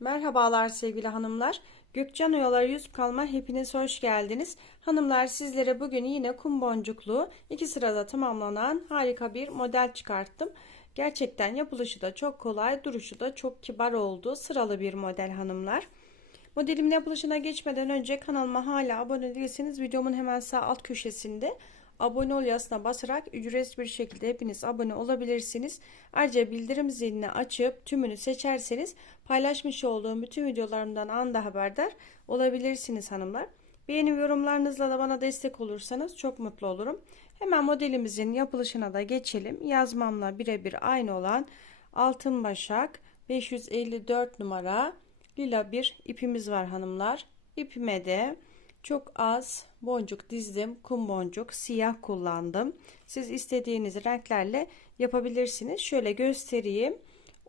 Merhabalar sevgili hanımlar. Gökcan Oyalar Yüz Kalma hepiniz hoş geldiniz. Hanımlar sizlere bugün yine kum boncuklu iki sırada tamamlanan harika bir model çıkarttım. Gerçekten yapılışı da çok kolay, duruşu da çok kibar oldu. Sıralı bir model hanımlar. Modelimin yapılışına geçmeden önce kanalıma hala abone değilseniz videomun hemen sağ alt köşesinde abone ol yazısına basarak ücretsiz bir şekilde hepiniz abone olabilirsiniz. Ayrıca bildirim zilini açıp tümünü seçerseniz paylaşmış olduğum bütün videolarımdan anda haberdar olabilirsiniz hanımlar. Beğeni yorumlarınızla da bana destek olursanız çok mutlu olurum. Hemen modelimizin yapılışına da geçelim. Yazmamla birebir aynı olan altın başak 554 numara lila bir ipimiz var hanımlar. İpime de çok az boncuk dizdim. Kum boncuk, siyah kullandım. Siz istediğiniz renklerle yapabilirsiniz. Şöyle göstereyim.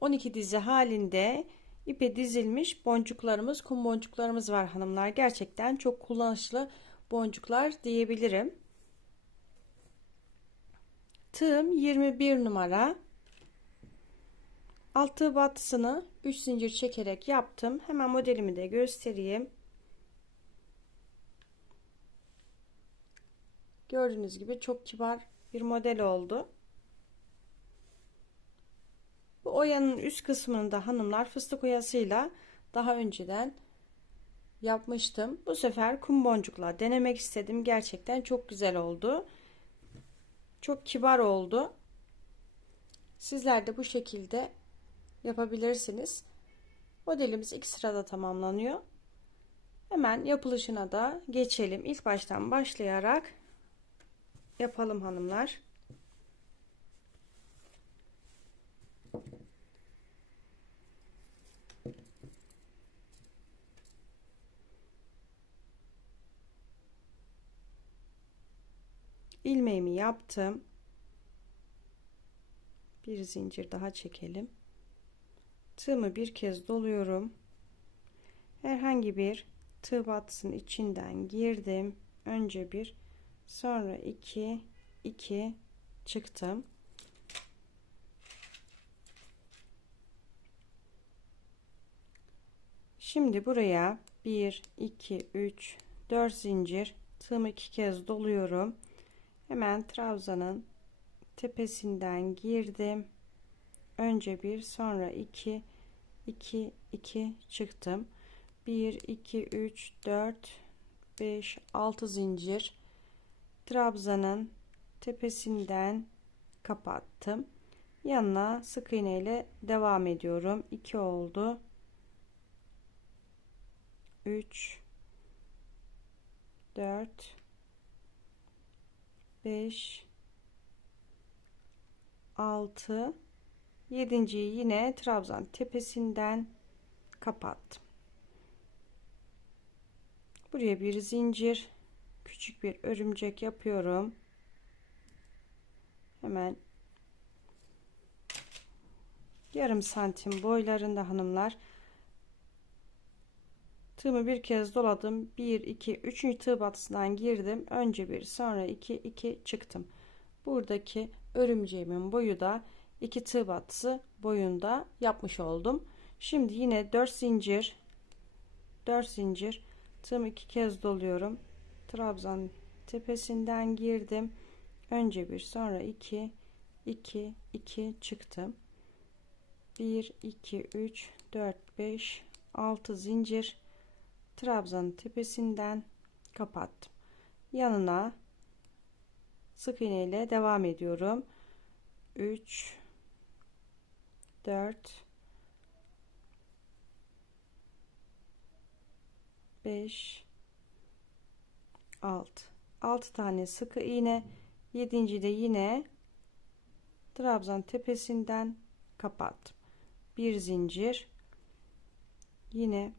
12 dizi halinde ipe dizilmiş boncuklarımız, kum boncuklarımız var hanımlar. Gerçekten çok kullanışlı boncuklar diyebilirim. Tığım 21 numara. Altı batısını 3 zincir çekerek yaptım. Hemen modelimi de göstereyim. Gördüğünüz gibi çok kibar bir model oldu. Bu oyanın üst kısmını da hanımlar fıstık oyasıyla daha önceden yapmıştım. Bu sefer kum boncukla denemek istedim. Gerçekten çok güzel oldu. Çok kibar oldu. Sizler de bu şekilde yapabilirsiniz. Modelimiz iki sırada tamamlanıyor. Hemen yapılışına da geçelim. İlk baştan başlayarak yapalım hanımlar. ilmeğimi yaptım. Bir zincir daha çekelim. Tığımı bir kez doluyorum. Herhangi bir tığ batısının içinden girdim. Önce bir sonra 2 2 çıktım. Şimdi buraya 1 2 3 4 zincir tığımı iki kez doluyorum. Hemen trabzanın tepesinden girdim. Önce bir sonra 2 2 2 çıktım. 1 2 3 4 5 6 zincir trabzanın tepesinden kapattım. Yanına sık iğne ile devam ediyorum. 2 oldu. 3 4 5 6 yedinciyi yine trabzan tepesinden kapattım. Buraya bir zincir küçük bir örümcek yapıyorum. Hemen yarım santim boylarında hanımlar. Tığımı bir kez doladım. 1 2 3. tığ batısından girdim. Önce bir sonra 2 2 çıktım. Buradaki örümceğimin boyu da 2 tığ batısı boyunda yapmış oldum. Şimdi yine 4 zincir 4 zincir tığımı iki kez doluyorum trabzan tepesinden girdim. Önce bir sonra 2 2 2 çıktım 1 2 3 4 5 6 zincir trabzanın tepesinden kapattım. Yanına sık iğne ile devam ediyorum. 3 4 5 6 6 tane sıkı iğne. 7. de yine trabzan tepesinden kapattım bir zincir. Yine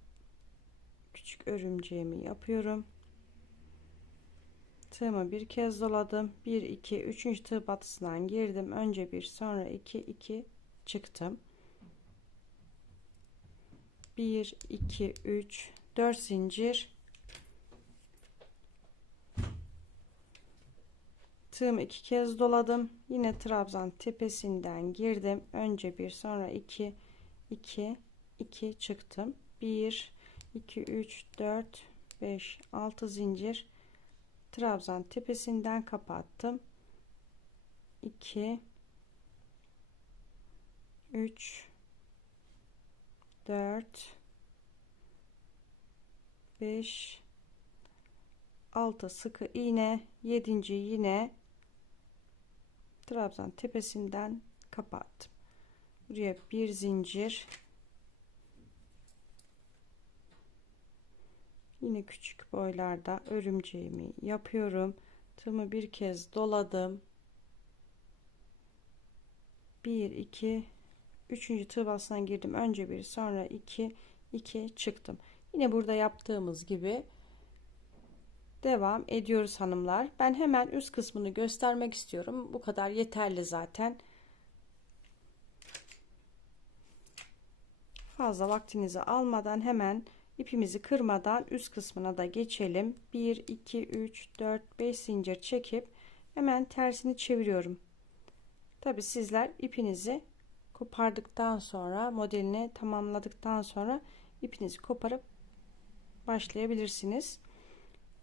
küçük örümceğimi yapıyorum. Tığımı bir kez doladım. 1 2 3. tığ batısından girdim. Önce bir sonra 2 2 çıktım. 1 2 3 4 zincir tığımı iki kez doladım. Yine trabzan tepesinden girdim. Önce bir sonra iki iki 2 çıktım. 1 2 3 4 5 6 zincir trabzan tepesinden kapattım. 2 3 4 5 6 sıkı iğne. 7. yine trabzan tepesinden kapattım. Buraya bir zincir. Yine küçük boylarda örümceğimi yapıyorum. Tığımı bir kez doladım. 1 2 3. tığ basına girdim. Önce bir sonra 2 2 çıktım. Yine burada yaptığımız gibi devam. Ediyoruz hanımlar. Ben hemen üst kısmını göstermek istiyorum. Bu kadar yeterli zaten. Fazla vaktinizi almadan hemen ipimizi kırmadan üst kısmına da geçelim. 1 2 3 4 5 zincir çekip hemen tersini çeviriyorum. Tabi sizler ipinizi kopardıktan sonra modelini tamamladıktan sonra ipinizi koparıp başlayabilirsiniz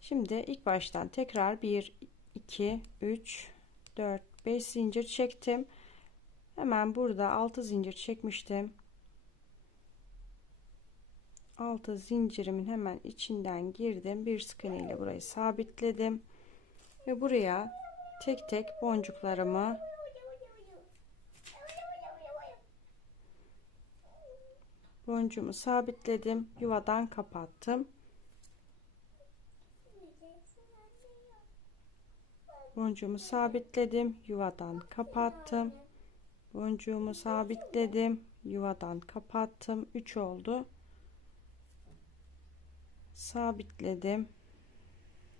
şimdi ilk baştan tekrar 1 2 3 4 5 zincir çektim. Hemen burada 6 zincir çekmiştim. 6 zincirimin hemen içinden girdim. Bir sık ile burayı sabitledim. Ve buraya tek tek boncuklarımı boncuğumu sabitledim. Yuvadan kapattım boncuğumu sabitledim yuvadan kapattım. Boncuğumu sabitledim yuvadan kapattım. 3 oldu. Sabitledim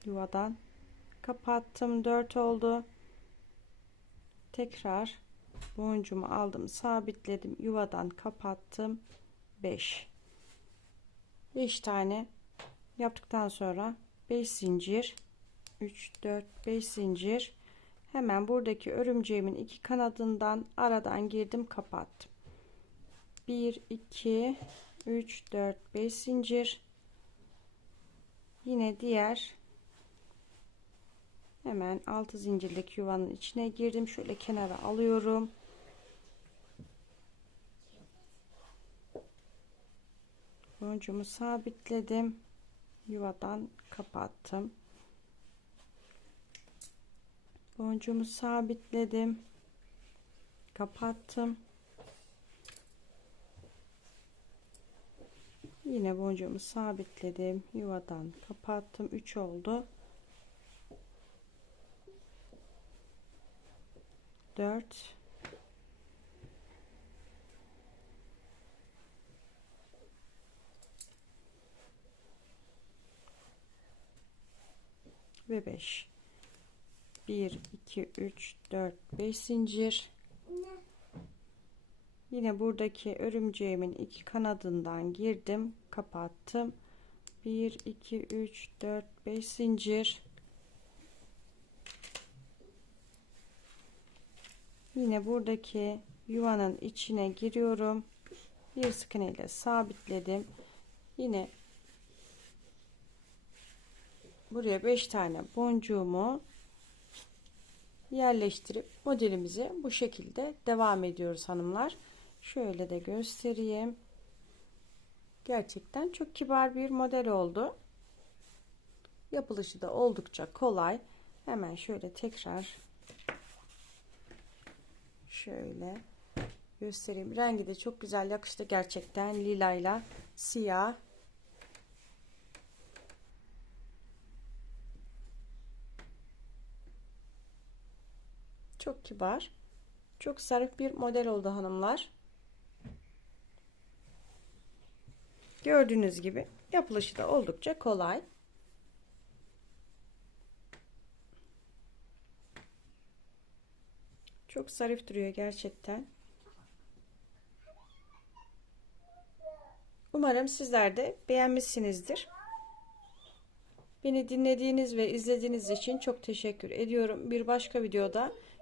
yuvadan kapattım. 4 oldu. Tekrar boncuğumu aldım sabitledim yuvadan kapattım. 5 5 tane yaptıktan sonra 5 zincir 3 4 5 zincir. Hemen buradaki örümceğimin iki kanadından aradan girdim kapattım. 1 2 3 4 5 zincir. Yine diğer hemen 6 zincirlik yuvanın içine girdim. Şöyle kenara alıyorum. Boncuğumu sabitledim. Yuvadan kapattım boncuğumu sabitledim. Kapattım. Yine boncuğumu sabitledim. Yuvadan kapattım. 3 oldu. 4 ve 5 1 2 3 4 5 zincir. Yine buradaki örümceğimin iki kanadından girdim kapattım. 1 2 3 4 5 zincir. Yine buradaki yuvanın içine giriyorum. Bir sık ile sabitledim. Yine buraya 5 tane boncuğumu yerleştirip modelimizi bu şekilde devam ediyoruz hanımlar. Şöyle de göstereyim. Gerçekten çok kibar bir model oldu. Yapılışı da oldukça kolay. Hemen şöyle tekrar şöyle göstereyim. Rengi de çok güzel yakıştı gerçekten lilayla siyah Çok kibar. Çok zarif bir model oldu hanımlar. Gördüğünüz gibi yapılışı da oldukça kolay. Çok zarif duruyor gerçekten. Umarım sizler de beğenmişsinizdir. Beni dinlediğiniz ve izlediğiniz için çok teşekkür ediyorum. Bir başka videoda